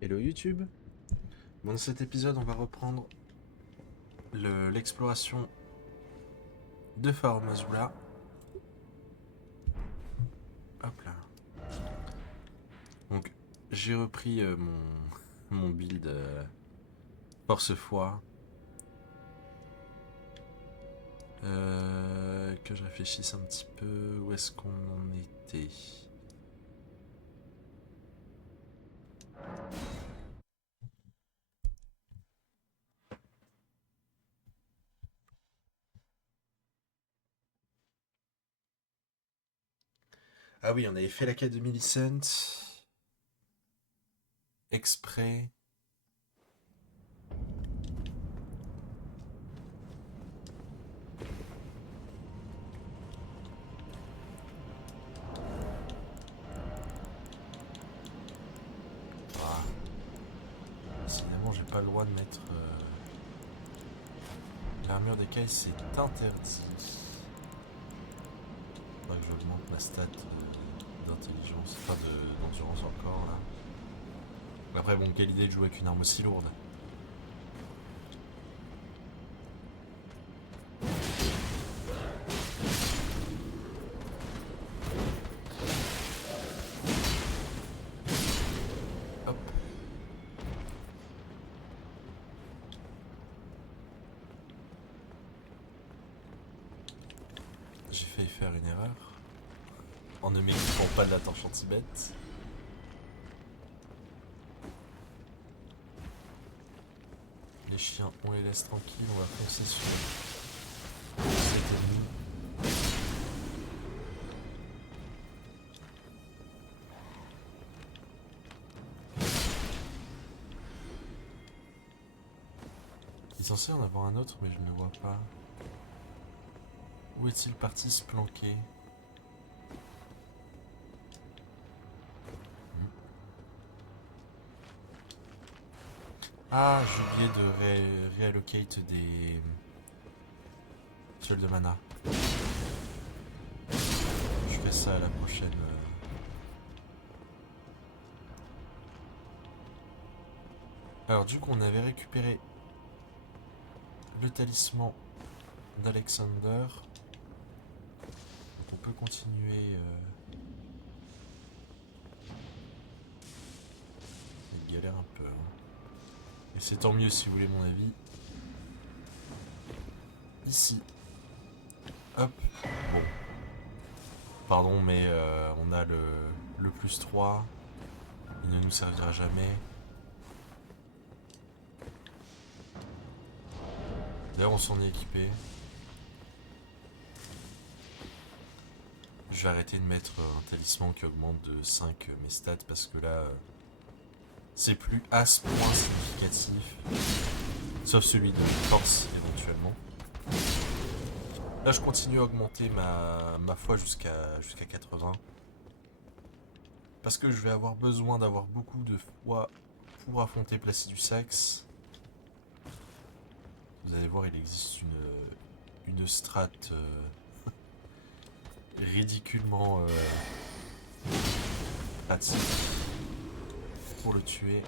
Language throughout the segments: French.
Hello YouTube. Bon, dans cet épisode, on va reprendre l'exploration de Farum Azula. Hop là. Donc, j'ai repris mon build force foi. Que je réfléchisse un petit peu. Où est-ce qu'on en était? Ah oui, on avait fait la quête de Millicent. Exprès. Ah, décidément, j'ai pas le droit de mettre l'armure d'écaille, c'est interdit. Faudrait que j'augmente ma stat d'intelligence, enfin d'endurance encore là. Après, bon, quelle idée de jouer avec une arme aussi lourde. Hop. J'ai failli faire une erreur en ne m'équipant pas de la torche anti-bête. Les chiens, on les laisse tranquilles, on va foncer sur cet ennemi. Il est censé en avoir un autre, mais je ne le vois pas. Où est-il parti se planquer? Ah, j'ai oublié de réallocate des seuls de mana. Je ferai ça à la prochaine. Alors du coup, on avait récupéré le talisman d'Alexander. Donc on peut continuer. Il galère un peu. Hein. Et c'est tant mieux si vous voulez mon avis. Ici. Hop. Bon. Pardon, mais on a le plus 3. Il ne nous servira jamais. D'ailleurs, on s'en est équipé. Je vais arrêter de mettre un talisman qui augmente de 5 mes stats parce que là, c'est plus à ce point significatif. Sauf celui de force éventuellement. Là, je continue à augmenter ma foi jusqu'à 80. Parce que je vais avoir besoin d'avoir beaucoup de foi pour affronter Placidus-Sax. Vous allez voir, il existe une strat ridiculement pratique pour le tuer.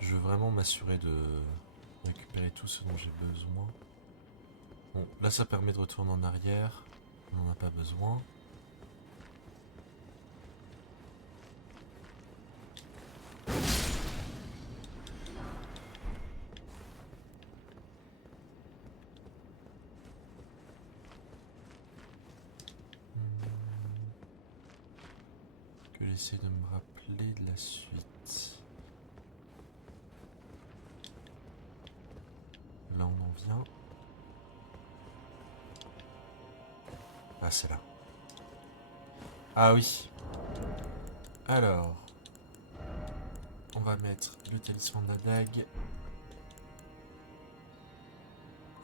Je veux vraiment m'assurer de récupérer tout ce dont j'ai besoin. Bon, là ça permet de retourner en arrière. On n'en a pas besoin. Que j'essaie de me rappeler de la suite. Là on en vient. Ah c'est là. Ah oui. Alors. On va mettre le talisman de la dague.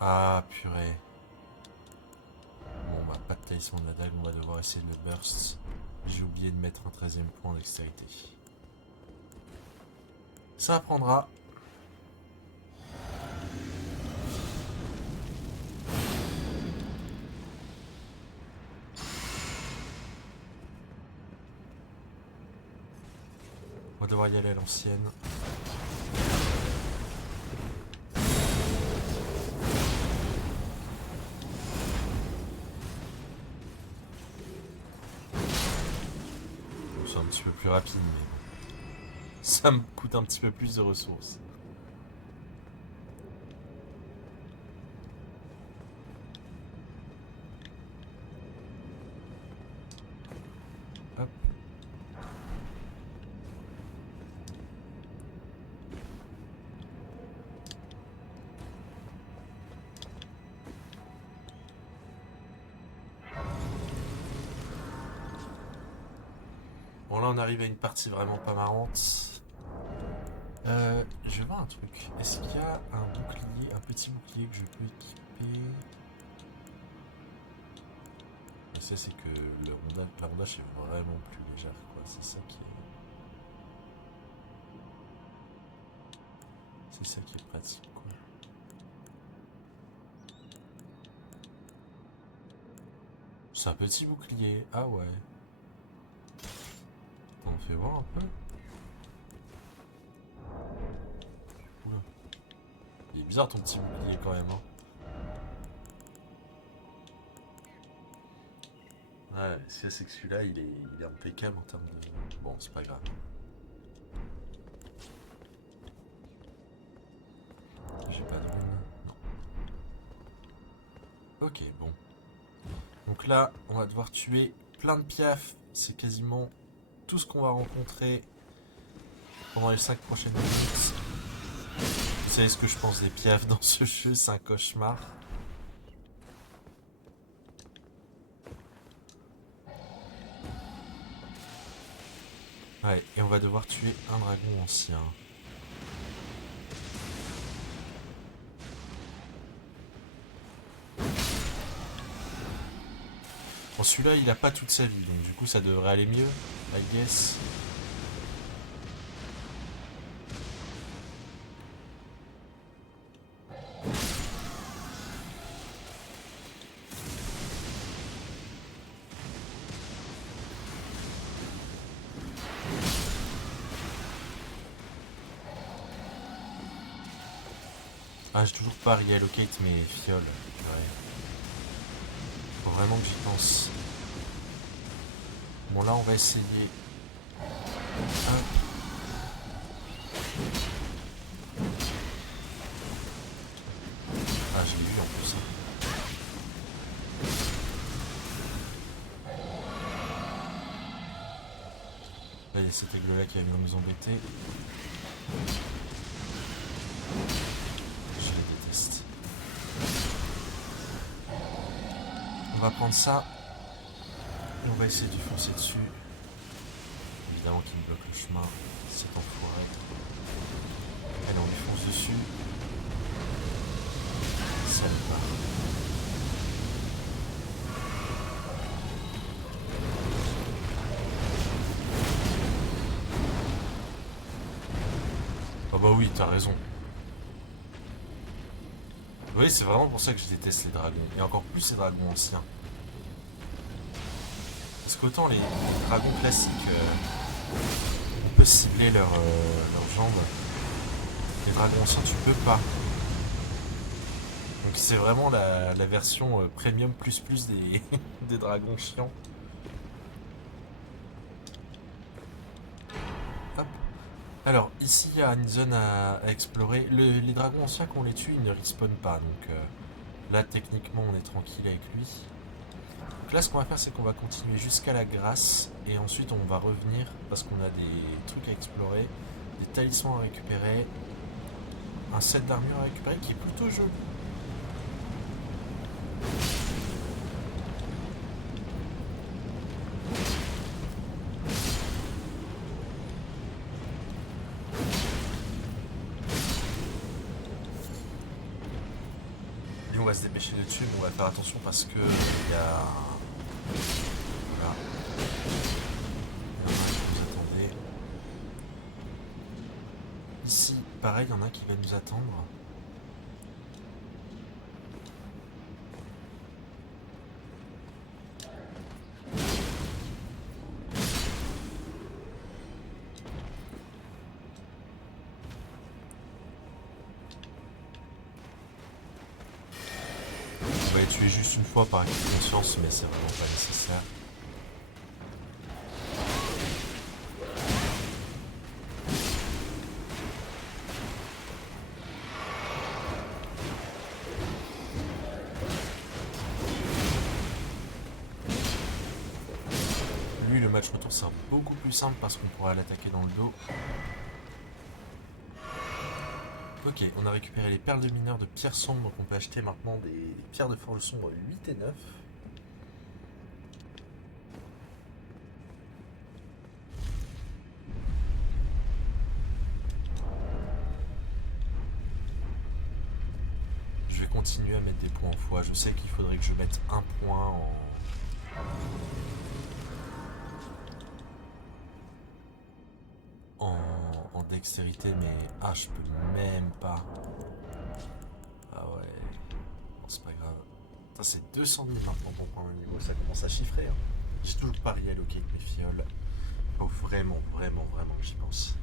Ah purée. Bon bah pas de talisman de la dague, on va devoir essayer de le burst. J'ai oublié de mettre un 13e point en dextérité. Ça apprendra. y aller à l'ancienne. C'est un petit peu plus rapide, mais bon. Ça me coûte un petit peu plus de ressources. Hop. Bon, là on arrive à une partie vraiment pas marrante. Je vais voir un truc. Est-ce qu'il y a un bouclier, un petit bouclier que je peux équiper? Et ça, c'est que la rondage est vraiment plus légère, quoi. C'est ça qui est. C'est ça qui est pratique, quoi. C'est un petit bouclier. Ah ouais. T'en fais voir un peu. Oula. Il est bizarre ton petit bouclier quand même, hein. Ouais, c'est que celui-là, il est impeccable en termes de... Bon, c'est pas grave. J'ai pas de rune. Non. Ok, bon. Donc là, on va devoir tuer plein de piafs. C'est quasiment tout ce qu'on va rencontrer pendant les 5 prochaines minutes. Vous savez ce que je pense des piafs dans ce jeu, c'est un cauchemar. Ouais, et on va devoir tuer un dragon ancien. Bon, celui-là, il a pas toute sa vie, donc du coup, ça devrait aller mieux, I guess. Ah, j'ai toujours pas reallocate mes fioles. Ouais. Faut vraiment que j'y pense. Bon, là, on va essayer. Hop. Ah, j'ai vu en plus. Là, il y a cet aigle-là qui va venir nous embêter. Je les déteste. On va prendre ça. Et on va essayer de foncer dessus. Évidemment qu'il me bloque le chemin. Cet enfoiré. Allez, on lui fonce dessus. Ça me part. Ah bah oui, t'as raison. Oui, c'est vraiment pour ça que je déteste les dragons. Et encore plus les dragons anciens. Parce qu'autant les dragons classiques, on peut cibler leurs jambes. Les dragons anciens, tu peux pas. Donc c'est vraiment la version premium plus plus des, des dragons chiants. Hop. Alors, ici, il y a une zone à explorer. Les dragons anciens, quand on les tue, ils ne respawnent pas. Donc là, techniquement, on est tranquille avec lui. Donc là, ce qu'on va faire, c'est qu'on va continuer jusqu'à la Grâce. Et ensuite, on va revenir parce qu'on a des trucs à explorer. Des talismans à récupérer. Un set d'armure à récupérer qui est plutôt joli. On va se dépêcher de tuer, mais on va faire attention parce que il y a... Voilà. Il y en a un qui nous attendait. Ici, pareil, il y en a un qui va nous attendre. tuer juste une fois par acquis de conscience, mais c'est vraiment pas nécessaire. Lui, le match retour sera beaucoup plus simple parce qu'on pourra l'attaquer dans le dos. Ok, on a récupéré les perles de mineurs de pierre sombre, donc on peut acheter maintenant des pierres de forge sombre 8 et 9. Je vais continuer à mettre des points en foi. Je sais qu'il faudrait que je mette un point en dextérité, mais ah, je peux même pas. Ah ouais, bon, c'est pas grave. Putain, c'est 200 000 maintenant pour prendre un niveau, ça commence à chiffrer. Hein. J'ai toujours pas réalloqué avec mes fioles. Faut vraiment, vraiment, vraiment que j'y pense.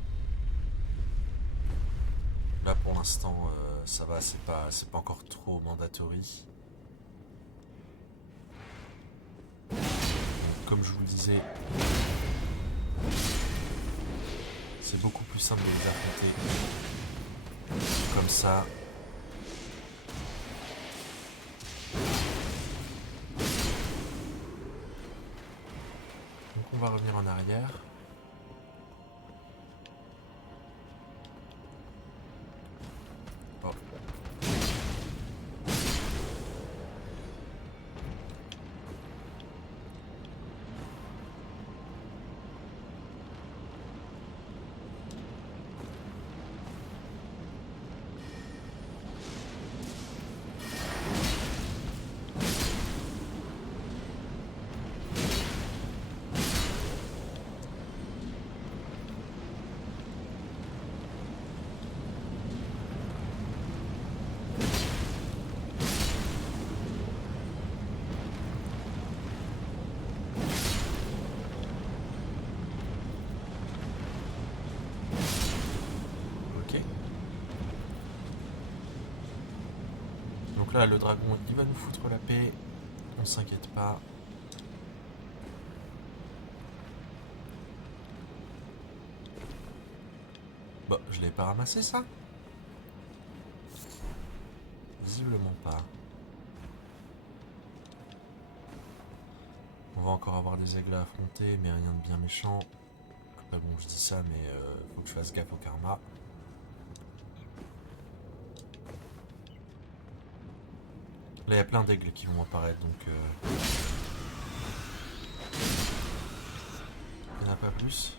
Là pour l'instant, ça va, c'est pas encore trop mandatory. Donc, comme je vous le disais, c'est beaucoup plus simple de les affronter comme ça. Donc on va revenir en arrière. Hop. Ok. Donc là, le dragon, il va nous foutre la paix. On s'inquiète pas. Bah, je l'ai pas ramassé ça? Visiblement pas. On va encore avoir des aigles à affronter, mais rien de bien méchant. Après bon, je dis ça, mais faut que je fasse gaffe au karma. Là, il y a plein d'aigles qui vont apparaître, donc... Il n'y en a pas plus?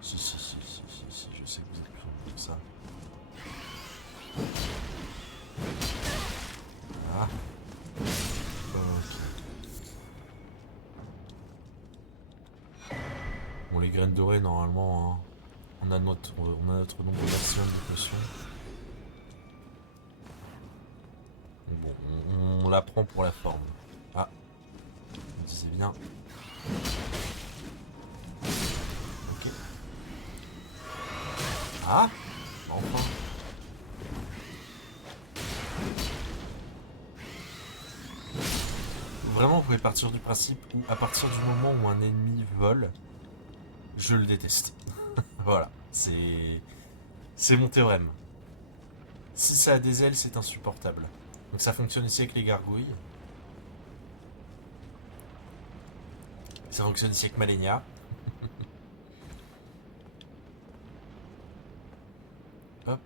Si, je sais que vous êtes plus en plus que ça. Ah. Ok. Bon, les graines dorées, normalement, hein, on a notre nombre maximum de potions. Donc bon, on la prend pour la forme. Ah, on disait bien. Ok. Ah, enfin. Vraiment, vous pouvez partir du principe où, à partir du moment où un ennemi vole, je le déteste. Voilà, c'est mon théorème. Si ça a des ailes, c'est insupportable. Donc ça fonctionne aussi avec les gargouilles. Ça fonctionne aussi avec Malenia. Hop.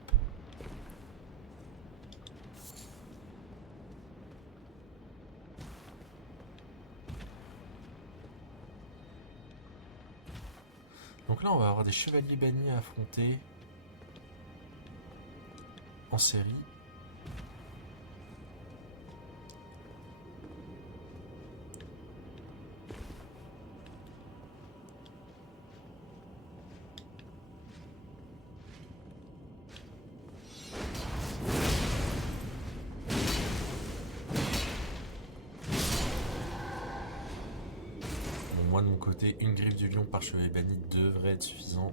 Donc là, on va avoir des chevaliers bannis à affronter en série. Bon, moi de mon côté, une griffe du lion par chevalier banni devrait être suffisant.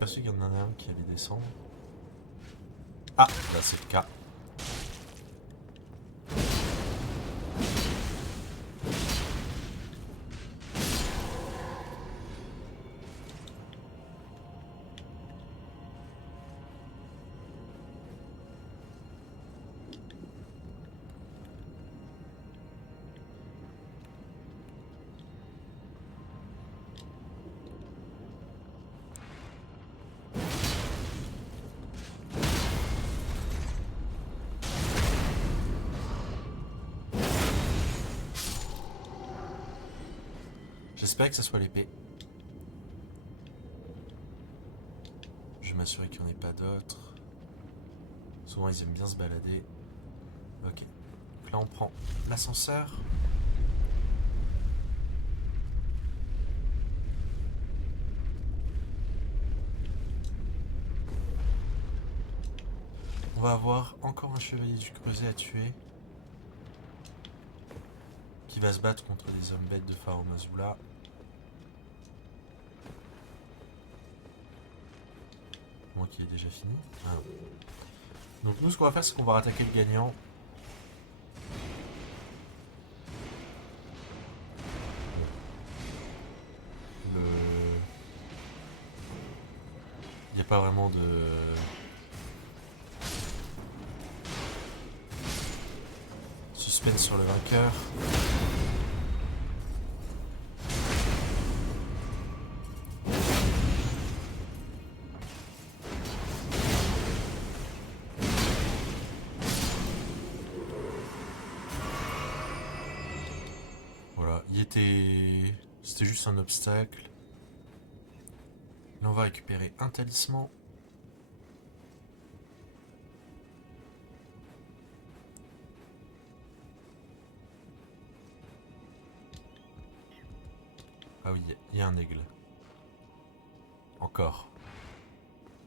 perçu qu'il y en a un qui allait descendre. Ah, là c'est le cas. J'espère que ça soit l'épée. Je vais m'assurer qu'il n'y en ait pas d'autres. Souvent ils aiment bien se balader. Ok. Donc là on prend l'ascenseur. On va avoir encore un chevalier du creuset à tuer. Qui va se battre contre les hommes bêtes de Pharaon Mazula. Moi qui est déjà fini. Ah. Donc nous ce qu'on va faire c'est qu'on va rattaquer le gagnant. Il n'y a pas vraiment de... suspense sur le vainqueur. Voilà, c'était juste un obstacle. Là on va récupérer un talisman. Ah oui, il y a un aigle. Encore.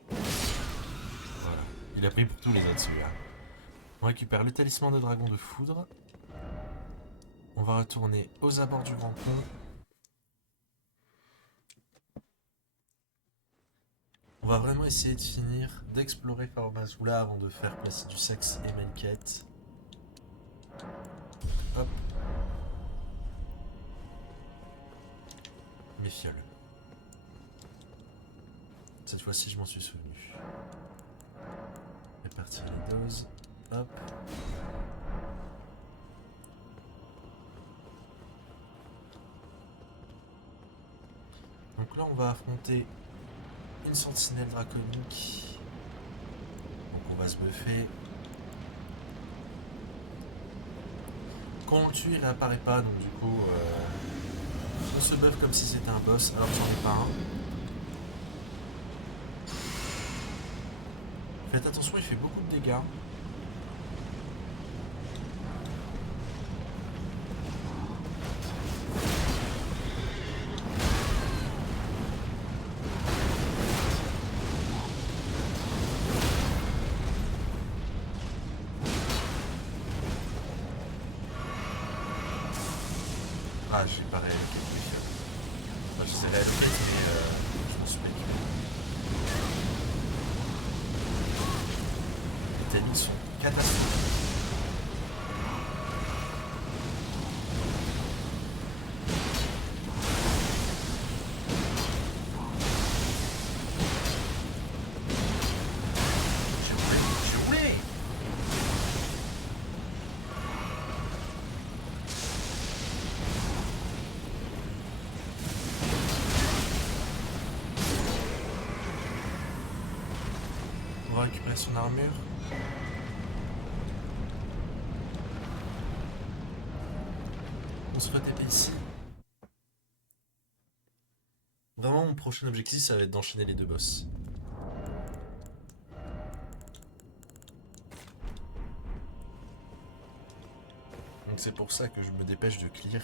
Voilà. Il a pris pour tous les autres celui-là. On récupère le talisman de dragon de foudre. On va retourner aux abords du Grand Pont. On va vraiment essayer de finir, d'explorer Pharaon Mazula avant de faire Placide du Sexe et Melket. Hop. Mes fioles. Cette fois-ci, je m'en suis souvenu. Répartir les doses. Hop. Donc là, on va affronter une sentinelle draconique. Donc on va se buffer. Quand on le tue, il réapparaît pas, donc du coup, on se buff comme si c'était un boss, alors que j'en ai pas un. Faites attention, il fait beaucoup de dégâts. Ah, j'ai pas réalisé quelque chose. Enfin, je sais réaliser, mais je m'en suis pas équipé. Les timings sont catastrophiques. J'ai roulé. On va récupérer son armure. On se retépé ici. Vraiment, mon prochain objectif, ça va être d'enchaîner les deux boss. Donc c'est pour ça que je me dépêche de clear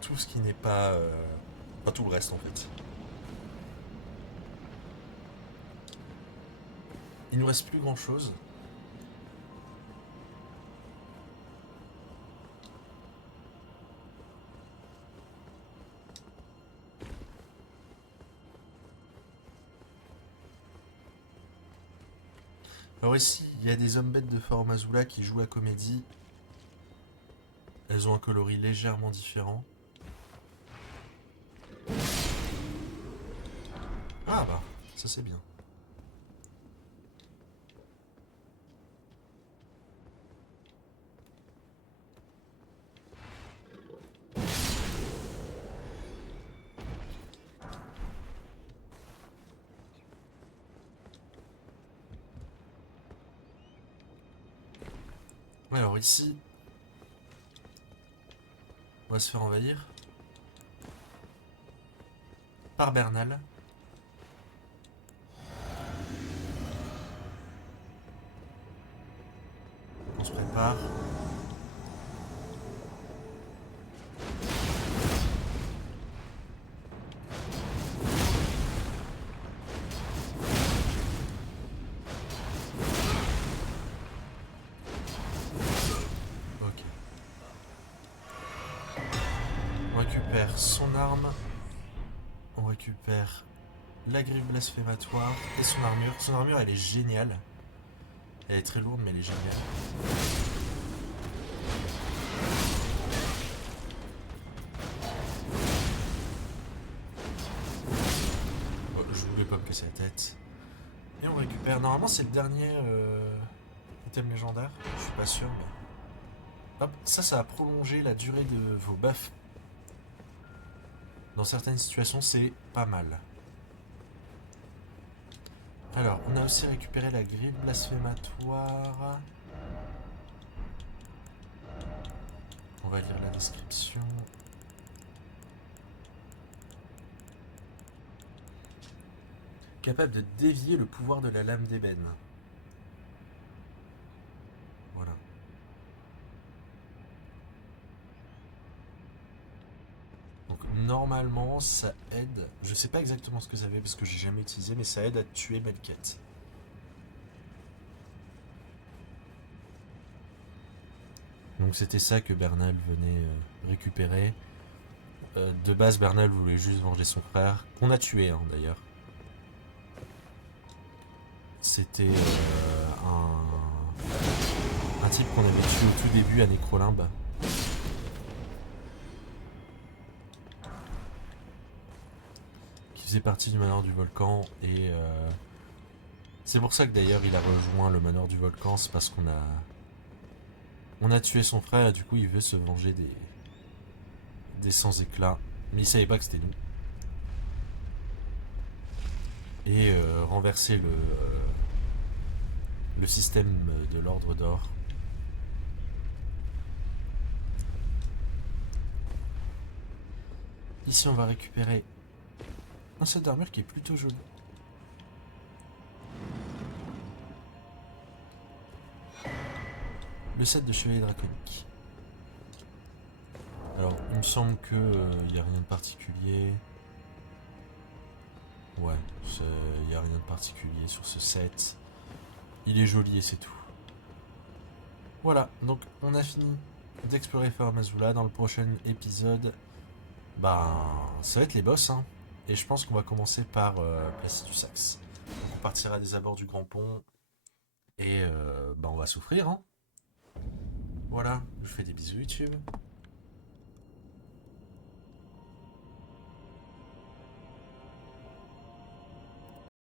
tout ce qui n'est pas... Enfin, tout le reste, en fait. Il nous reste plus grand-chose. Alors ici, il y a des hommes bêtes de Fort Mazula qui jouent la comédie. Elles ont un coloris légèrement différent. Ah bah, ça c'est bien. Ouais, alors ici, on va se faire envahir par Bernal. On se prépare. Ok. On récupère son arme. On récupère la griffe blasphématoire et son armure. Son armure, elle est géniale. Elle est très lourde, mais elle est géniale. Bon, je voulais pas me casser la tête. Et on récupère. Normalement, c'est le dernier item légendaire. Je suis pas sûr, mais. Hop, ça va prolonger la durée de vos buffs. Dans certaines situations, c'est pas mal. Alors, on a aussi récupéré la grille blasphématoire. On va lire la description. Capable de dévier le pouvoir de la lame d'ébène. Voilà. Donc normalement ça aide, je sais pas exactement ce que ça fait parce que j'ai jamais utilisé, mais ça aide à tuer Melket. Donc c'était ça que Bernal venait récupérer. De base Bernal voulait juste venger son frère, qu'on a tué hein, d'ailleurs. C'était un type qu'on avait tué au tout début à Nécrolimbe. Qui faisait partie du manoir du volcan et c'est pour ça que d'ailleurs il a rejoint le manoir du volcan, c'est parce on a tué son frère et du coup il veut se venger des sans éclats. Mais il savait pas que c'était nous. Et renverser le système de l'ordre d'or. Ici on va récupérer un set d'armure qui est plutôt joli. Le set de chevalier draconique. Alors il me semble que n'y a rien de particulier. Ouais, il n'y a rien de particulier sur ce set. Il est joli et c'est tout. Voilà, donc on a fini d'explorer Fort Mazula. Dans le prochain épisode, ben, ça va être les boss, hein. Et je pense qu'on va commencer par Placidusax. Donc on partira des abords du Grand Pont et ben, on va souffrir, hein. Voilà, je vous fais des bisous YouTube.